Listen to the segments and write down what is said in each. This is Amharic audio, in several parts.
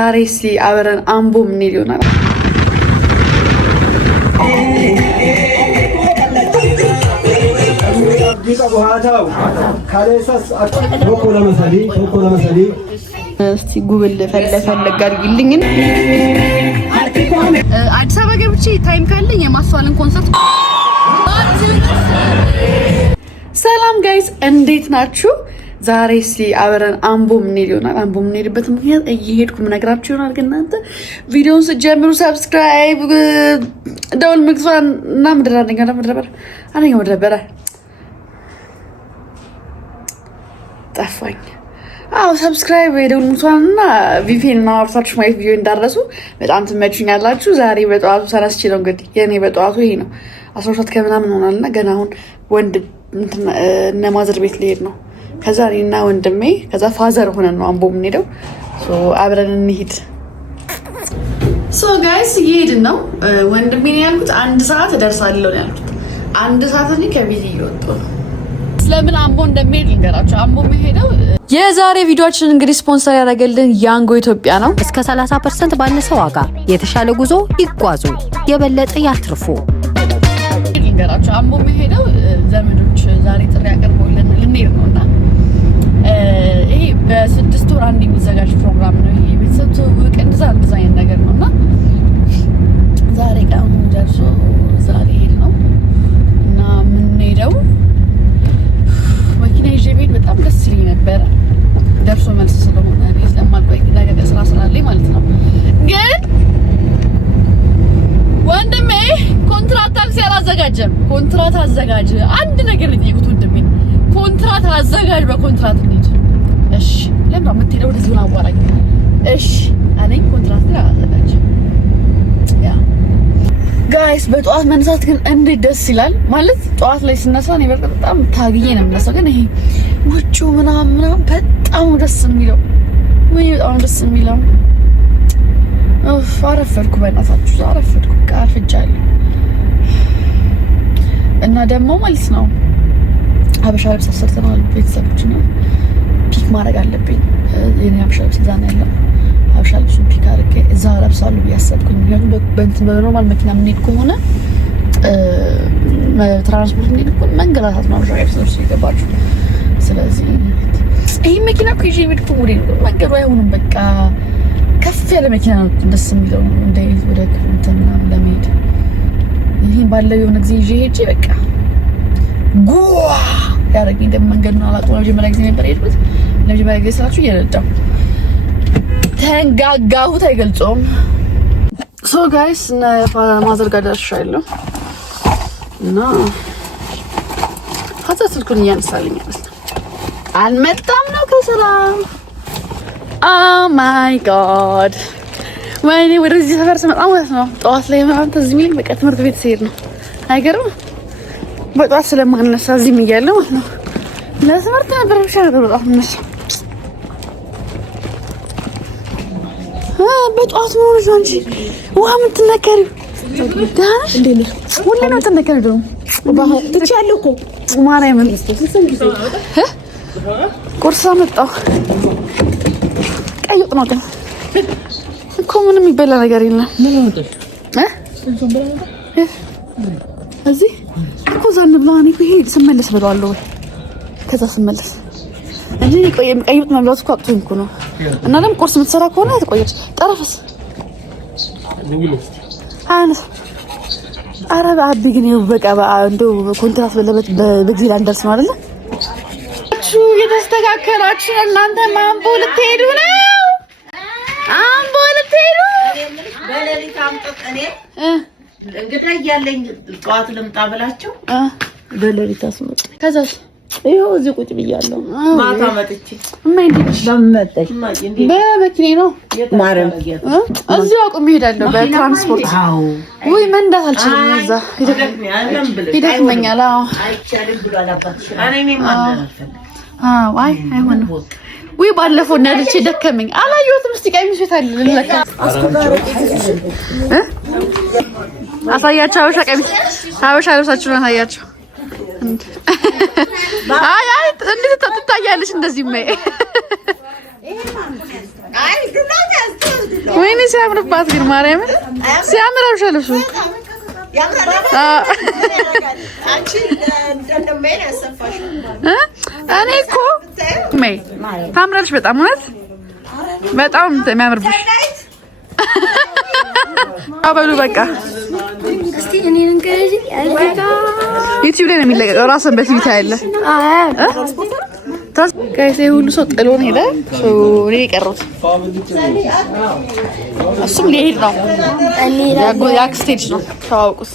ዛሬ አብረን አምቦ ምን ይሆናል? እስቲ ጉብል ፈለግ አድርጊልኝ። አዲስ አበባ ገብቼ ታይም ካለኝ የማስተዋልን ኮንሰርት። ሰላም ጋይስ እንዴት ናችሁ? ዛሬ አብረን አምቦ ምን ይሆናል? አምቦ ምን ሄድበት ምክንያት እየሄድኩ ምነግራችሁ ይሆናል። ግን እናንተ ቪዲዮውን ስትጀምሩ ሰብስክራይብ ደውል ምክቷን እና ምድረበረ ጠፋኝ። አዎ ሰብስክራይብ የደውል ምክቷን እና ቪፒኤን እና አውርታችሁ ማየት ቪዲዮ እንዳረሱ በጣም ትመቹኛላችሁ። ዛሬ በጠዋቱ ተነስቼ ነው እንግዲህ የኔ በጠዋቱ ይሄ ነው 12 ከምናምን ሆናልና ገና አሁን ወንድ እነ ማዘር ቤት ልሄድ ነው። ከዛ እኔና ወንድሜ ከዛ ፋዘር ሆነን ነው አምቦ የምንሄደው። አብረን እንሂድ። ጋይስ እየሄድን ነው። ወንድሜ ነው ያልኩት 1 ሰዓት እደርሳለሁ ነው ያልኩት። 1 ሰዓት እኔ ከቤት እየወጣሁ ነው። ስለምን አምቦ እንደሚሄድ ልንገራቸው። አምቦ የሚሄደው የዛሬ ቪዲዮአችን እንግዲህ ስፖንሰር ያደረገልን ያንጎ ኢትዮጵያ ነው። እስከ 30% ባነሰ ዋጋ የተሻለ ጉዞ ይጓዙ፣ የበለጠ ያትርፉ። ልንገራቸው አምቦ የሚሄደው ዘመዶች ዛሬ ጥሪ ያቀርበውልን ልንሄድ ነውና ይሄ በ6 ወር አንድ የሚዘጋጅ ፕሮግራም ነው። ይሄ ቤተሰብ ትውውቅ እንደዛ አይነት ነገር ነውና ዛሬ ቀኑ ደርሶ ዛሬ ሄድ ነው እና የምንሄደው መኪና ይዤ ብሄድ በጣም ደስ ይለኝ ነበረ። ደርሶ መልስ ስለሆነ እኔ ስለማልቆይ ነገ ስራ ስላለኝ ማለት ነው። ግን ወንድሜ ኮንትራት ታክሲ አላዘጋጀም። ኮንትራት አዘጋጅ አንድ ነገር ልጠይቁት ወንድሜ ኮንትራት አዘጋጅ በኮንትራት እንሂድ። እሺ ለምን የምትሄደው ወደዚህ ነው አዋራኝ። እሺ አለኝ ኮንትራት ግን አላዘጋጅም። ያ ጋይስ በጠዋት መነሳት ግን እንዴት ደስ ይላል ማለት ጠዋት ላይ ስነሳ ነው በጣም ታግዬ ነው የምነሳው። ግን ይሄ ውጪው ምናምን በጣም ደስ የሚለው ወይ በጣም ደስ የሚለው አረፈድኩ። በእናታችሁ አረፈድኩ። አርፍጃለሁ እና ደግሞ ማለት ነው ሀበሻ ልብስ አሰርተናል። ቤተሰቦች ነው ፒክ ማድረግ አለብኝ። የኔ ሀበሻ ልብስ እዛ ነው ያለው። ሀበሻ ልብሱን ፒክ አድርጌ እዛ ለብሳለሁ ብያሰብኩኝ። ምክንያቱም በእንትን በኖርማል መኪና የምንሄድ ከሆነ ትራንስፖርት የምንሄድ ከሆነ መንገላታት ነው ሀበሻ ልብስ ይገባችሁ። ስለዚህ ይህ መኪና እኮ ይዤ የሄድኩ ወደ መንገዱ አይሆንም። በቃ ከፍ ያለ መኪና ነው ደስ የሚለው እንደ ወደ እንትን ለመሄድ። ይህን ባለው የሆነ ጊዜ ይዤ ሄጄ በቃ ጉዋ ያረገኝ ደም መንገድ ነው አላውቅም። ለመጀመሪያ ጊዜ ነበር የሄድኩት። ለመጀመሪያ ጊዜ ስላችሁ እየነዳሁ ተንጋጋሁት አይገልጾም። ጋይስ ማዘር ጋር ደርሻለሁ እና ሀዛ ስልኩን እያነሳልኝ ነው። አልመጣም ነው ከስራ። ማይ ጋድ ወይኔ ወደዚህ ሰፈር ስመጣ ማለት ነው ጠዋት ላይ ምናምን ተዚህ የሚለኝ በቃ ትምህርት ቤት ስሄድ ነው። አይገርም በጠዋት ስለማነሳ እዚህም እያለሁ ማለት ነው ለትምህርት ነበር ብቻ ነበር በጠዋት የምነሳ። በጠዋት ነው ልጅ አንቺ ውሃ የምትነከሪው ደህና ነሽ እንዴ? ሁሌ ነው የምትነከሪው ደግሞ ትችያለሁ እኮ ማርያምን። ቁርስ አመጣሁ። ቀይ ወጥ ነው ግን እኮ ምንም የሚበላ ነገር የለም። እዚህ እኮ ዛን ብላ እኔ እኮ ይሄድ ስመለስ በለዋለሁ። ከዛ ስመለስ እንጂ ቀይ ወጥ መብላት እኮ አቅቶኝ እኮ ነው። እና ደግሞ ቁርስ የምትሰራ ከሆነ ትቆየች። ጠረፍስ አነስ አረብ አቢ ግን በቃ እንደው ኮንትራት በለበት በጊዜ ላንደርስ ነው አይደለ? የተስተካከላችሁ እናንተ አምቦ ልትሄዱ ነው? አምቦ ልትሄዱ በሌሊት አምጥተህ እኔ እንግዲህ ያለኝ ጠዋት ልምጣ ብላችሁ በሌሊት አስመጣ። ከዛስ ይኸው እዚህ ቁጭ ብያለሁ። ማታ መጥቼ በመኪኔ ነው ማርያም እዚህ አቁም እሄዳለሁ በትራንስፖርት። ወይ መንዳት አልችልም። እዛ ይደክመኛል። አይቻልም ብሏል አባትሽ። አይ አይሆንም። ወይ ባለፈው ነድቼ ደከመኝ አላየሁትም። እስቲ ቀሚስ ቤት አለ ለካ አሳያቸው። ሀበሻ ቀሚስ ሀበሻ ልብሳችሁን አሳያቸው። አይ እንዴት ትታያለሽ እንደዚህ? ወይኔ ሲያምርባት ግን ማርያም ሲያምር አብሻለሽ። እኔ እኮ ሜይ ታምራለሽ በጣም እውነት በጣም የሚያምርብሽ። አበሉ በቃ ዩቲዩብ ላይ ነው የሚለቀቀው። ራስን በቲቪ ታያለህ። ጋይስ ሁሉ ሰው ጥሎን ሄደ። እኔ የቀረሁት እሱም ሊሄድ ነው። የአክስቴ ልጅ ነው። ተዋውቁት።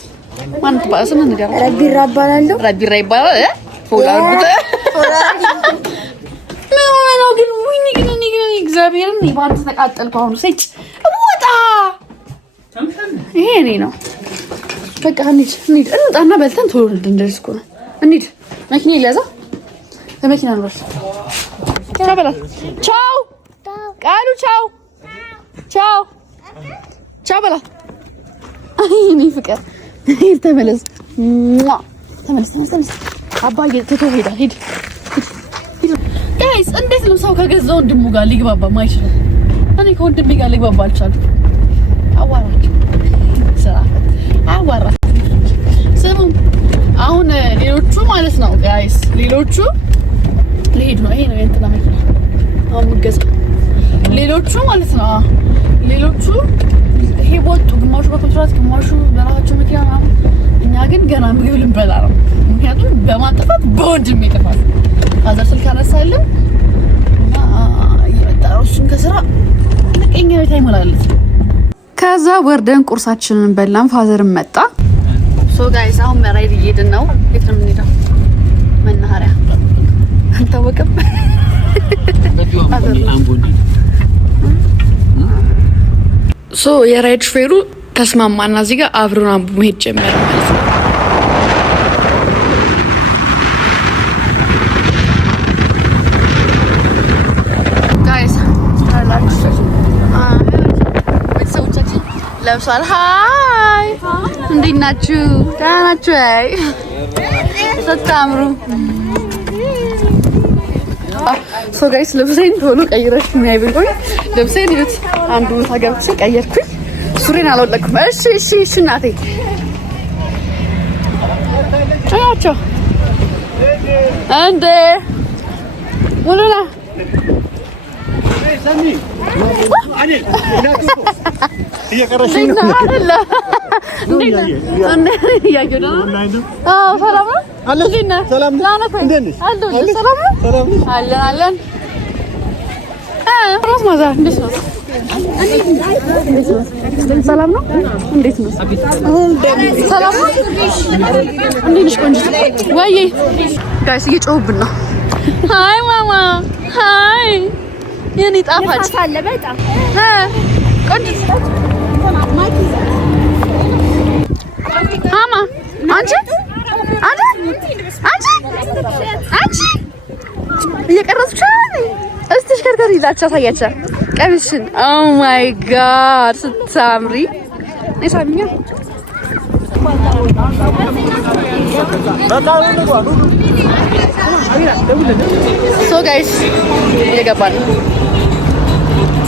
ማን ትባላለህ? ስም ንገረው። ረቢራ እባላለሁ። ረቢራ ይባላል። ፎላ አድርጉት። ምን ሆነ ነው ግን? ወይኔ ግን እኔ እግዚአብሔርን ባንተ ተቃጠልኩ። አሁን ሴት ወጣ። ይሄ እኔ ነው። በቃ እንሂድ እንውጣና በልተን ቶሎ እንድንደርስ እኮ ነው። እንሂድ። መኪና ይያዛ። በመኪና ነው። ቻው በላት። ቻው ቃሉ ቻው ቻው ቻው በላት። እኔ ፍቅር ተመለስ ተመለስ። አባዬ ትቶ ሄዳ። ሂድ ጋይስ። እንዴት ነው ሰው ከገዛው ወንድሙ ጋር ሊግባባ ማይችለው? እኔ ከወንድሜ ጋር ሊግባባ አልቻልኩም። አዋራቸው ስራ አዋራቸው። ስሙ አሁን ሌሎቹ ማለት ነው ጋይስ፣ ሌሎቹ ሊሄድ ነው። ይሄ ነው የእንትና መኪና አሁን ምገዛ። ሌሎቹ ማለት ነው ሌሎቹ ይሄ ወጡ። ግማሹ በኮንትራት ግማሹ በራሳቸው መኪና ነው። እኛ ግን ገና ምግብ ልንበላ ነው። ምክንያቱም በማጥፋት በወንድሜ ጥፋት ፋዘር ስልክ አነሳልን እና እየመጣ ነው። እሱን ከስራ ለቀኛ ቤት አይሞላለት። ከዛ ወርደን ቁርሳችንን በላን። ፋዘርን መጣ። ሶ ጋይስ አሁን መራይድ እየሄድን ነው። የት ነው የምንሄደው? መናኸሪያ አልታወቅም። ሶ የራይድ ሹፌሩ ተስማማና እዚህ ጋር አብረን አምቡ መሄድ ጀመረ ማለት ነው። ጋይስ ቤተሰቦቻችን ለብሷል። ሀይ እንዴት ናችሁ? ደህና ናችሁ? አይ ስታምሩ። ሶ ጋይስ ልብሴን ቶሎ ቀይረሽ የሚያይ ብሎኝ ልብሴን ይሁት አንዱ ቦታ ገብቼ ቀየርኩኝ። ሱሪን አልወለኩም። እሺ እናቴ አያቸው እንዴ ወለላ ሰላም ነው። እንዴት ነው? ሰላም ነው። እንዴት ነሽ ቆንጆ? ወይዬ ጋይስ እየጮሁብን ነው። ሃይ ማማ፣ ሃይ የኔ ጣፋጭ አለ በጣም ቆንጆ ማማ። አንቺ እየቀረጽሽ እስቲ ሽከርከሪ ይላችሁ ታያቻ ቀሚስሽን። ኦ ማይ ጋድ ስታምሪ ነሳሚኛ። ሶ ጋይስ እየገባን ነው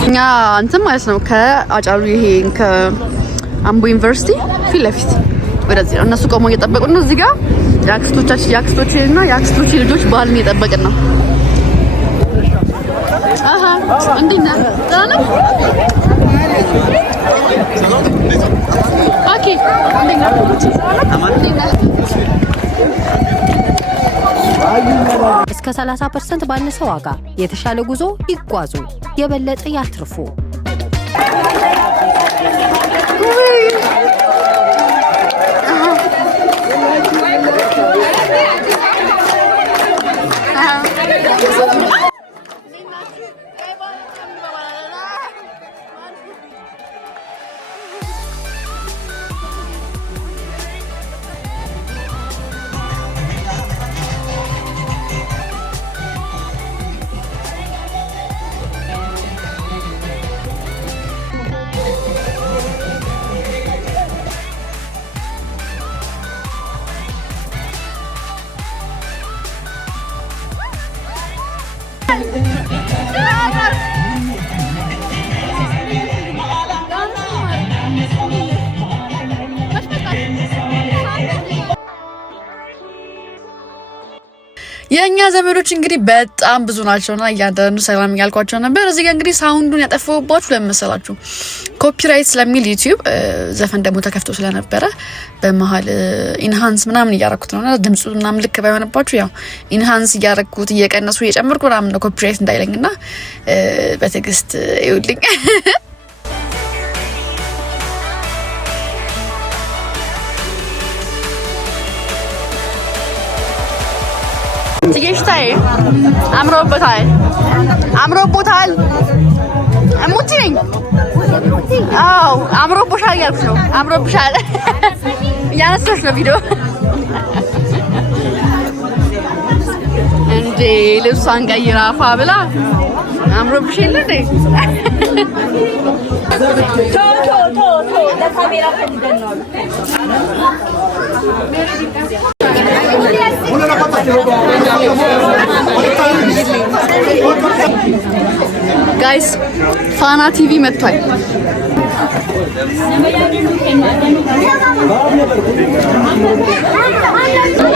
እኛ እንትን ማለት ነው ከአጫሉ ይሄ ከአምቦ ዩኒቨርሲቲ ፊት ለፊት ወደዚህ ነው። እነሱ ቆመው እየጠበቁን ነው። እዚህ ጋር የአክስቶቼና የአክስቶቼ ልጆች ባህልን እየጠበቅን ነው። አሃ እንዴት ነህ? ደህና ነህ? ኦኬ እንዴት ነህ? እስከ 30% ባነሰ ዋጋ የተሻለ ጉዞ ይጓዙ፣ የበለጠ ያትርፉ። የኛ ዘመዶች እንግዲህ በጣም ብዙ ናቸውና እያንዳንዱ ሰላም ያልኳቸው ነበር። እዚህ ጋር እንግዲህ ሳውንዱን ያጠፋውባችሁ ለምሳላችሁ ኮፒራይት ስለሚል ዩቲዩብ ዘፈን ደግሞ ተከፍቶ ስለነበረ በመሃል ኢንሃንስ ምናምን እያረኩት ነውና ድምጹ ምናምን ልክ ባይሆንባችሁ ያው ኢንሃንስ እያረኩት እየቀነሱ እየጨመርኩ ምናምን ነው ኮፒራይት እንዳይለኝና በትዕግስት ይውልኝ። ትጌሽታይ አምሮቦታል እሙቲ ነኝ። አዎ አምሮቦሻል ያልኩሽ ነው። አምሮብሻል ያነሳሽ ነው ቪዲዮ እንዴ ልብሷን ቀይራ ፋ ብላ አምሮብሽ የለ እንዴ? ቶ ለካሜራ ፈልገን ነው። ጋይስ ፋና ቲቪ መጥቷል።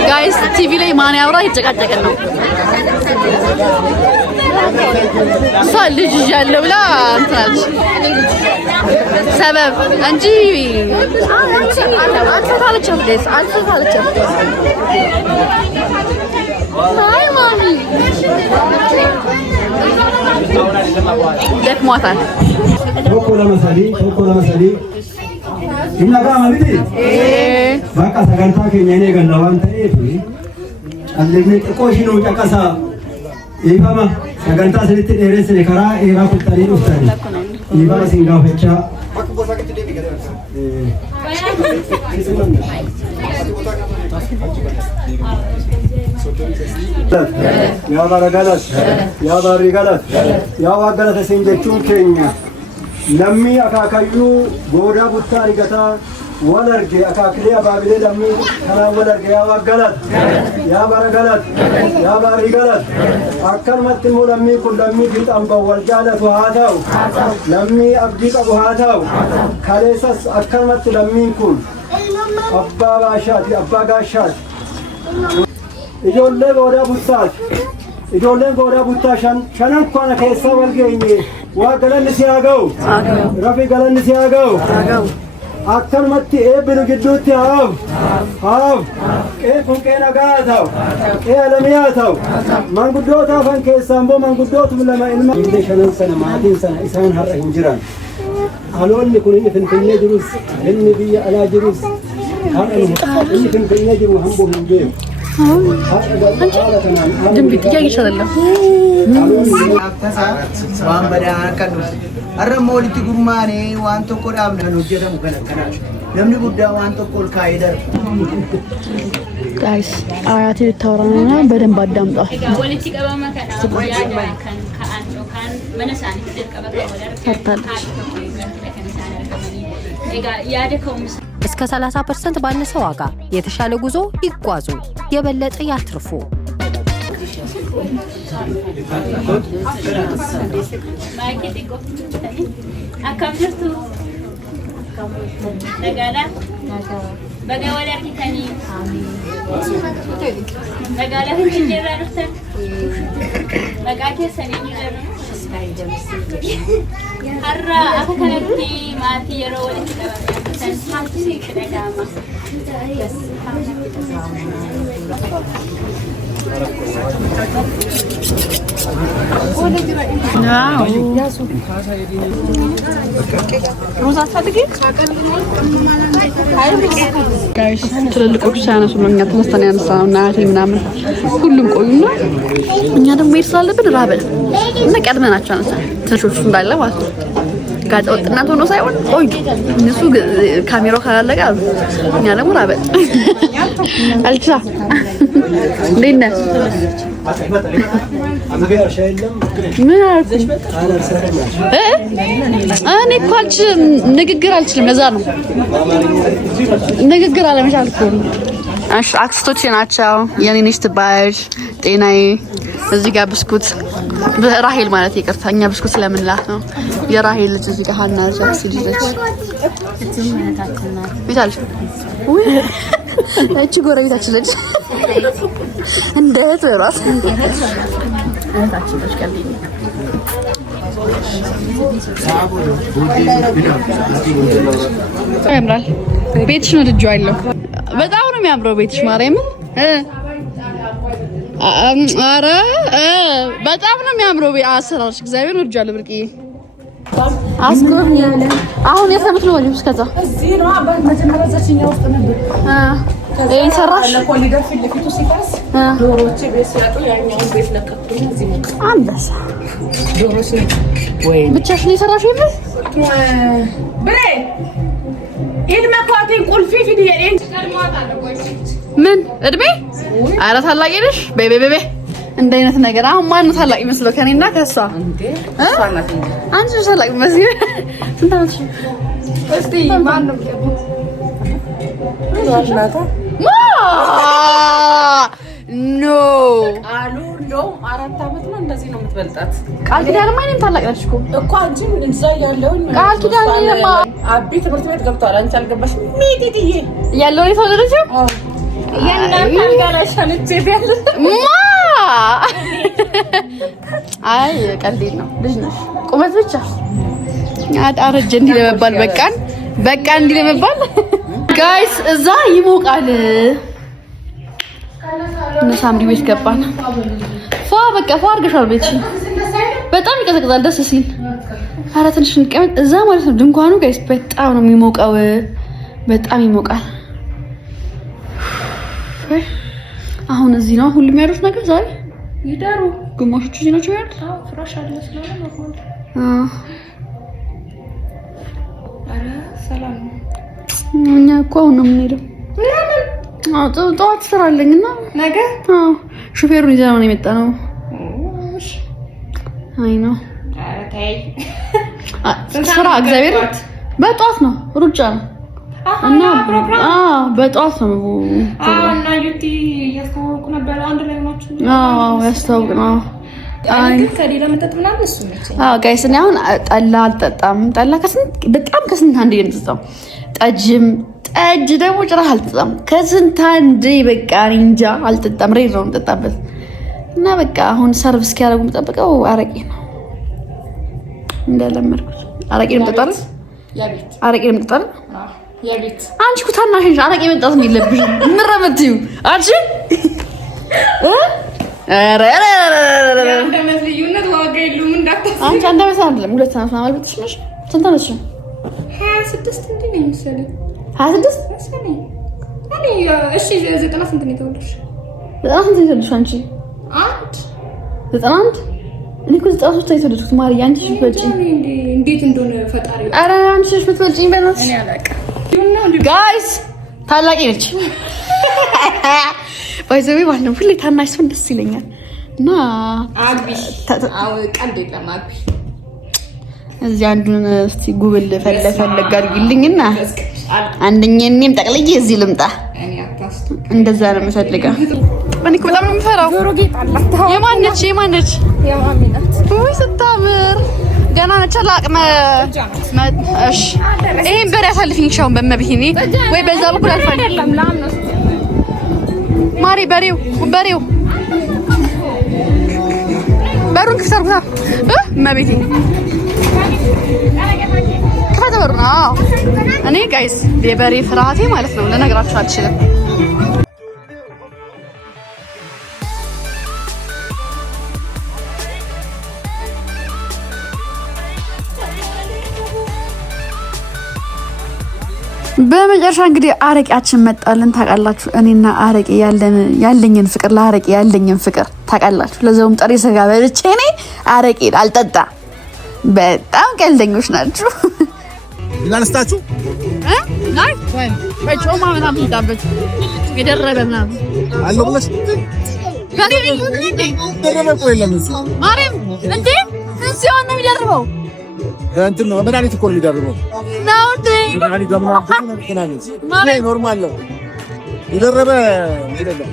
ጋይስ ቲቪ ላይ ማን ያውራ ይጨቃጨቀን ነው። እሷ ልጅ ይዣለሁ ብላ እንትናለች ሰበብ እንጂ አልፈታለችም። ጋይስ አልፈታለችም። አይ ማሚ ደክሟታል። ቶኮላ መሰሊ እናጋ ማለት በቃ ሰጋንታ ከኛኔ ገላዋን ተይት አለግነ ጥቆሽ ነው ጨቀሳ ይፋማ ሰጋንታ ስልት ደረስ ለከራ ኤራ ቁጣሪ ኡስታሪ ይፋማ ሲንጋፈቻ ያ ባረጋላት ያ ባሪጋላት ያ ዋጋላት ሰንጀቹን ከኛ ለሚ አካካዩ ጎዳ ቡታ ሪገታ ወለርጌ አካክሌ አባቢሌ ለሚ ከና ወለርጌ ያ ዋጋላት ያ ባረጋላት ያ ባሪጋላት አከን መጥሞ ለሚ ኩለሚ ፊጣም በወልጃለት ወሃታው ለሚ አብዲ ቀቡሃታው ካሌሰስ አከን መጥ ለሚ ኩል አባ ባሻት አባ ጋሻት ijoollee goodaa buttaati ijoolleen goodaa buttaa shanan kana keessa wal geenye waa galanni si haa ga'u rafi galanni si haa ga'u akkanumatti eebbinu gidduutti haaf qee kun qee nagaa haa ta'u qee alamii haa ta'u manguddoota hafan keessaa immoo manguddootu lama ilma illee shanan sana maatiin sana isaan har'a hin jiran haloonni kun inni finfinnee jirus inni biyya alaa jirus har'a inni finfinnee jiru hamboo hin beeku ድንቢ ጥያቄ ይችላል waan badaan kan arrama walitti gurmaane waan tokko dhaabne kan hojjetamu kana namni guddaa waan tokko ol kaa'ee darba ጋይስ አያቴ ልታወራና በደንብ አዳምጣ ወልቲ ቀበማ kan ka'an kan mana isaanii dirqama ወዳር እስከ 30% ባነሰ ዋጋ የተሻለ ጉዞ ይጓዙ፣ የበለጠ ያትርፉ። har'a akka kanatti maatii yeroo walitti qabatan haalli dhaga'ama. ጋይስ ትልልቆቹ ሳያነሱ ነው እኛ ተነስተን ያነሳነው እና አያቴ ምናምን ሁሉም ቆዩና እኛ ደግሞ መሄድ ስላለብን ራበን እና ቀድመናቸው አነሳን። ትንሾቹ እንዳለ ማለት ነው። ጋጣ ወጥናት ሆኖ ሳይሆን ቆዩ እነሱ ካሜራው ካላለቀ እኛ ደግሞ ራበን። አልቻ እንዴት ነህ? ምን አልኩኝ? እኔ እኮ አልችልም፣ ንግግር አልችልም። ለዛ ነው ንግግር አለመቻል እኮ ነው። እሺ አክስቶቼ ናቸው። የኔ ነሽ ትባያለሽ። ጤናዬ እዚህ ጋር ብስኩት ራሄል ማለት ይቅርታ፣ እኛ ብስኩት ስለምንላት ነው። የራሄል ልጅ እዚህ ጋር ሀና ጃክስ ልጅ ነች። ቤታለች እቺ ጎረቤታችን ልጅ እንደት ወራት እህታችን ቀልኝ ያምራል። ቤትሽ ነው ልጅዋለሁ። በጣም ነው የሚያምረው ቤትሽ ማርያምን አረ በጣም ነው የሚያምረው አሰራርሽ። እግዚአብሔር ወርጃለሁ ብርቅዬ አስቆም ያለ አሁን የሰምት ነው ወዲስ ከዛ እዚህ ነው መጀመሪያ ዘችኛው ውስጥ ነበር ሰራሽ ለኮሊደር ፊት ለፊቱ ሲፈርስ ዶሮቼ ቤት ሲያጡ ያኛውን ቤት ለቀቁኝ። እዚህ ነው አንበሳ ዶሮሽ ወይ ብቻሽ ነው የሰራሽ ይሄ ብሬ ኢልመኳቲን ቁልፊ ፊት የኔን ምን እድሜ ኧረ ታላቂ ነሽ በይ በይ በይ እንደ አይነት ነገር አሁን ማን ነው ታላቅ ይመስለው ከኔና ከሷ አንቺ ታላቅ መስጊ ስንት አመትሽ እስቲ ማን ነው ያላታ ኖ አሉ ነው 4 አመት ነው እንደዚህ ነው የምትበልጣት ቃል ኪዳን ማንም ታላቅ ነሽ እኮ አንቺ እዛ ያለው ቃል ኪዳን አቢ ትምህርት ቤት ገብቷል አንቺ አልገባሽ ሚዲዲዬ ያለው ነው ተወለደችው ያንናን ታጋላሻለች ቢያል አይ ቀልዴ ነው ልጅ ነሽ ቁመት ብቻ አጣረጀ እንዲ ለመባል በቃ እንዲ ለመባል ጋይስ እዛ ይሞቃል ሳምሪ ቤት ገባን በቃ አድርገሻል ቤትሽ በጣም ይቀዘቅዛል ደስ ሲል ኧረ ትንሽ እንቀመጥ እዛ ማለት ነው ድንኳኑ ጋይስ በጣም ነው የሚሞቀው በጣም ይሞቃል አሁን እዚህ ነው ሁሉም ያሉት ነገር ዛሬ ይደሩ ግማሾቹ እዚህ ናቸው ያሉት ፍራሽ አለ ስለሆነ ነው አረ ሰላም እኛ እኮ ነው የምንሄደው ጠዋት ስራ አለኝና ነገ ሹፌሩን ይዘነው ነው የመጣነው አይ ነው አረ ተይ ስራ እግዚአብሔር በጠዋት ነው ሩጫ ነው እና በጠዋት ነው እና ዩቲ ያስተዋውቁ ነበር አንድ ላይ ናችሁ ያስተዋውቁ ነው አይ ከሌላ መጠጥ ምናምን እሱ ነው ጋይስ እኔ አሁን ጠላ አልጠጣም ጠላ በጣም ከስንት አንዴ ነው የምጠጣው ጠጅ ደግሞ ጭራሽ አልጠጣም ከስንት አንዴ በቃ እንጃ አልጠጣም ሬድ ነው የምጠጣበት እና በቃ አሁን ሰርቪስ እስኪያደርጉ የምጠብቀው አረቄ ነው እንደለመድኩት አረቄ ነው የምጠጣው አረቄ ነው የምጠጣው ያቤት አንቺ እኮ ታናሽ ነሽ አረቄ መጣት ነው የለብሽ ምረመትዩ አንቺ አረ እንደመት ልዩነት ዋጋ የለውም እንዳታስ አንቺ እንደመት አይደለም ሁለት አመት ማለት ብትሽነሽ ስንት ነሽ 26 እንዴ ነው መሰለኝ 26 መሰለኝ እኔ እሺ 90 ስንት ነው የተወለድሽ 90 ስንት ነው አንቺ 91 እኔ እኮ 93 የተወለድኩት ማሪ አንቺ ሽበጭ እንዴት እንደሆነ ፈጣሪ አረ አንቺ ሽበጭኝ በእናትሽ እኔ አላውቅም ጋይስ ታላቂ ነች ባይዘዌ ማለት ነው ሁሌ ታናሽ ሰው ደስ ይለኛል እና አግቢ ቀልድ የለም አግቢ እዚህ አንዱን እስቲ ጉብል ፈለፈለግ አድርጊልኝና አንደኛዬንም ጠቅልዬ እዚህ ልምጣ እንደዛ ነው የምፈልገው እኔ እኮ በጣም ነው የምፈራው የማነች የማሚ ናት ወይ ስታምር ገና ነች አላቅመ እሺ ይሄን በር ያሳልፊኝ ሻውን በመብሂኒ ወይ በዛ በኩል አልፈልግ ማሪ በሬው በሩን ክፍተርኩታ መቤቴ ከፈተ በሩን እኔ ጋይስ የበሬ ፍርሃቴ ማለት ነው ለነገራችሁ አልችልም በመጨረሻ እንግዲህ አረቂያችን መጣልን ታውቃላችሁ እኔና አረቂ ያለኝን ፍቅር ለአረቂ ያለኝን ፍቅር ታውቃላችሁ ለዛውም ጥሬ ስጋ በልቼ እኔ አረቂ አልጠጣ በጣም ቀልደኞች ናችሁ ላንስታችሁ ናይ በጮማ ምናምን ይጣበት የደረበ ምናምን አለው ብለሽ ጋሪ እንዴ ደረበ ቆይ ለምን ማርያም እንዴ እዚህ ነው የሚደርበው እንትን ነው መድኃኒት እኮ ነው የሚደርበው ነው እንዴ መድኃኒት ደግሞ ነው ኖርማል ነው ይደረበ አይደለም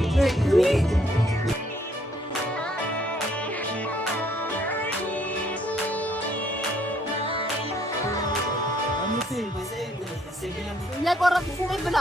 ያቆረጥኩ ብላ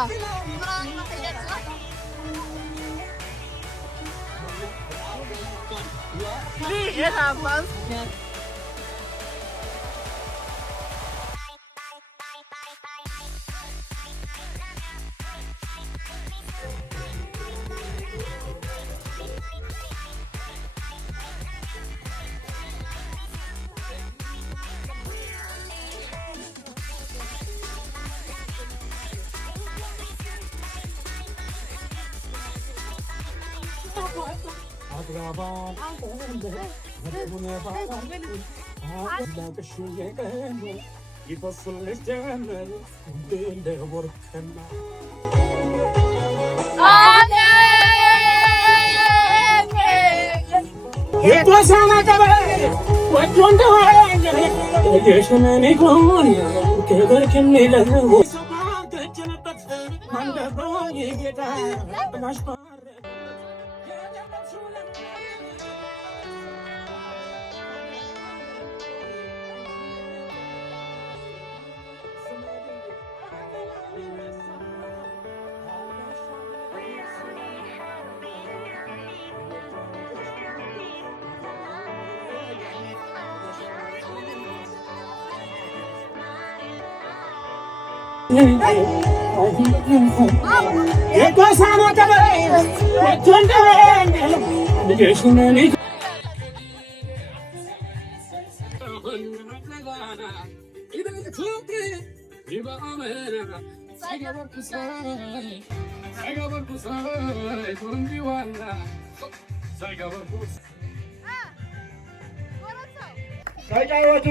ተጫወቱ፣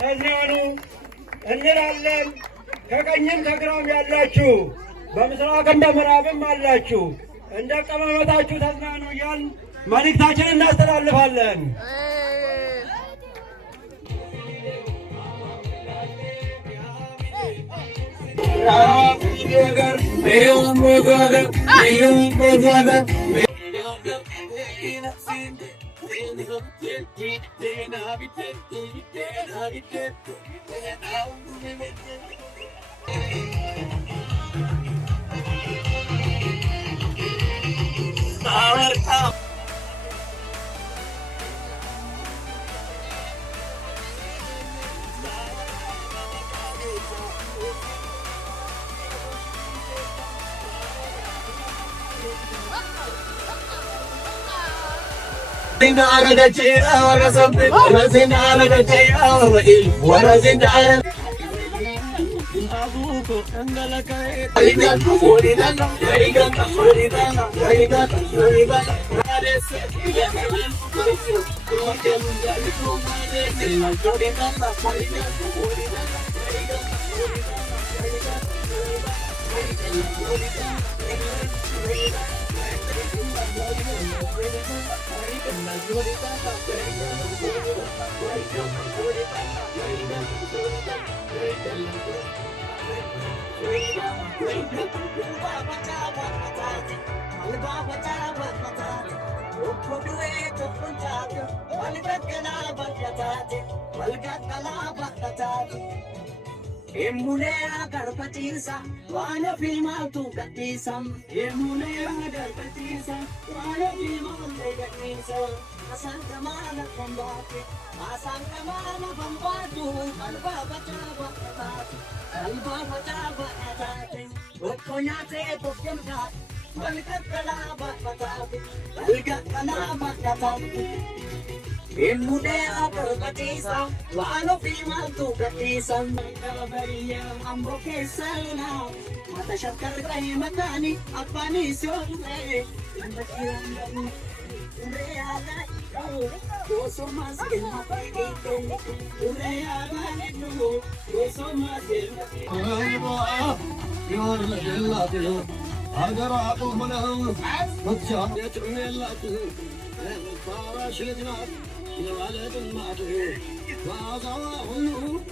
ተዝናኑ እንላለን። ከቀኝም ከግራም ያላችሁ በምስራቅ እንደ ምዕራብም አላችሁ እንደ ቀማመታችሁ ተዝናኑ እያልን መልእክታችንን እናስተላልፋለን። Emulea garbatisa, wana filma tu katisam. Emulea garbatisa, wana filma tu katisam. Asal kamana kambate, asal kamana bambatu, alba bachaba atati, alba bachaba atati. Okonya se tokemda, balga kalaba atati, balga kalaba atati. Emulea garbatisa, wana filma tu katisam. Kalabariya ambo kesana, mata shakar kai matani, apani syote, andakiran ureala, oso mas que mapito, ureala no, oso mas que mapito. Yor la jella tu, agar aap mana, bachcha chunela tu, para shedna, yawale tu matu, waazawa hulu.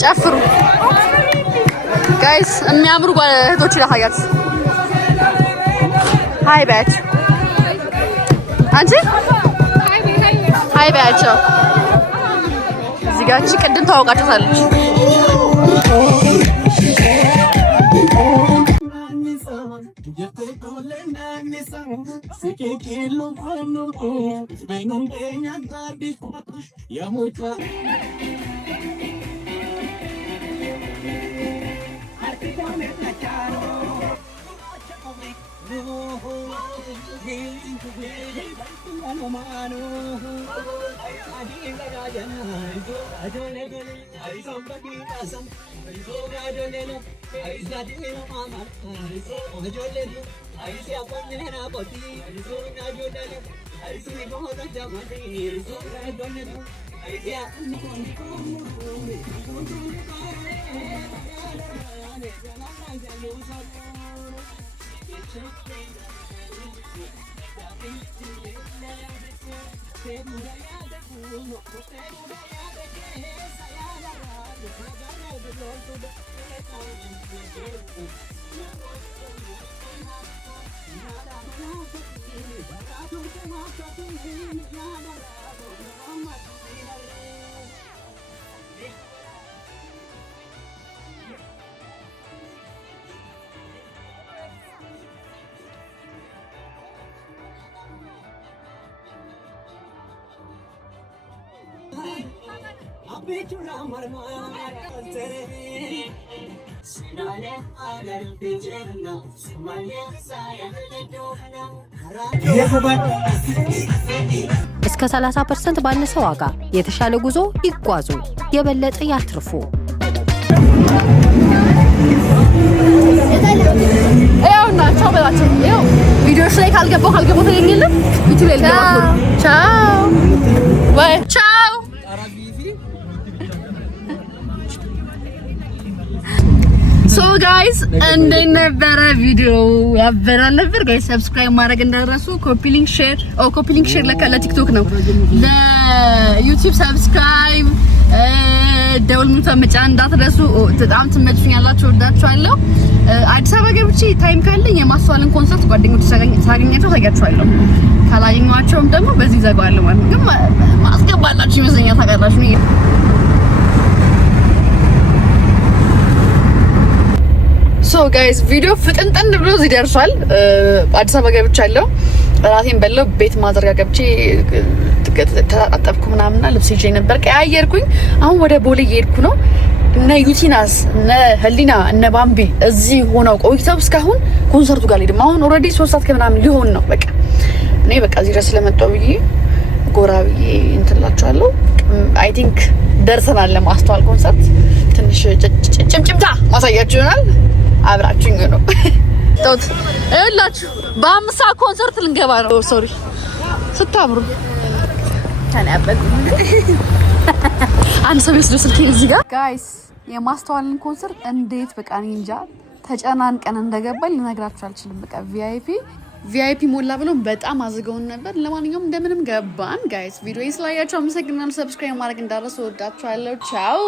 ጨፍሩ ጋይስ የሚያምሩ እህቶች ላሳያችሁ ሃይ በያቸው አንቺ ሃይ በያቸው እዚህ ጋር እቺ ቅድም ታወቃችኋለች እስከ 30% ባነሰ ዋጋ የተሻለ ጉዞ ይጓዙ፣ የበለጠ ያትርፉ። ይኸውና ቻው በላቸው። ይኸው ቪዲዮሽ ላይ ካልገባው ተገኘልን ዩቲዩብ ላይ ልገባ። ቻው ባይ ቻው። ሶ ጋይስ እንዴት ነበረ ቪዲዮ? ያበራል ነበር ጋይስ። ሰብስክራይብ ማድረግ እንዳትረሱ። ኮፒ ሊንክ ሼር ለቲክቶክ ነው። ለዩቲዩብ ሰብስክራይብ ደውል ምልክቱን መጫን እንዳትረሱ። በጣም ትመቹኛላችሁ፣ ወዳችኋለሁ። አዲስ አበባ ገብቼ ታይም ካለኝ የማስተዋልን ኮንሰርት ጓደኞች ሳገኛቸው ታያችኋለሁ። ካላገኘኋቸውም ደግሞ በዚህ ዘጋዋለሁ ማለት ነው። ግን ማስገባላችሁ ይመስለኛል ታውቃላችሁ። ሶ ጋይስ ቪዲዮ ፍጥንጥን ብሎ እዚህ ደርሷል። አዲስ አበባ ገብቻለሁ። ራሴን በለው ቤት ማዘርጋ ገብቼ ተጣጣብኩ ምናምንና ልብስ ይዤ ነበር ቀያየርኩኝ። አሁን ወደ ቦሌ እየሄድኩ ነው። እነ ዩቲናስ እነ ህሊና እነ ባምቢ እዚህ ሆነው ቆይተው እስካሁን ኮንሰርቱ ጋር ሄድም። አሁን ኦልሬዲ 3 ሰዓት ከምናምን ሊሆን ነው። በቃ እኔ በቃ እዚህ ድረስ ስለመጣሁ ብዬ ጎራ ብዬ እንትላችኋለሁ። አይ ቲንክ ደርሰናል ለማስተዋል ኮንሰርት። ትንሽ ጭምጭምታ ማሳያችሁ ይሆናል። አብራችሁኝ ነው ቶት እላችሁ በአምሳ ኮንሰርት ልንገባ ነው። ሶሪ ስታምሩ ታኔ አበቁ አንድ ሰው ይስዱ ስልኬ እዚህ ጋር ጋይስ የማስተዋልን ኮንሰርት እንዴት በቃ እንጃ ተጨናንቀን እንደገባን ልነግራችሁ አልችልም። በቃ ቪአይፒ ሞላ ብሎ በጣም አዝገውን ነበር። ለማንኛውም እንደምንም ገባን ጋይስ። ቪዲዮ ስላያችሁ አመሰግናለሁ። ሰብስክራይብ ማድረግ እንዳትረሱ። ወዳችኋለሁ። ቻው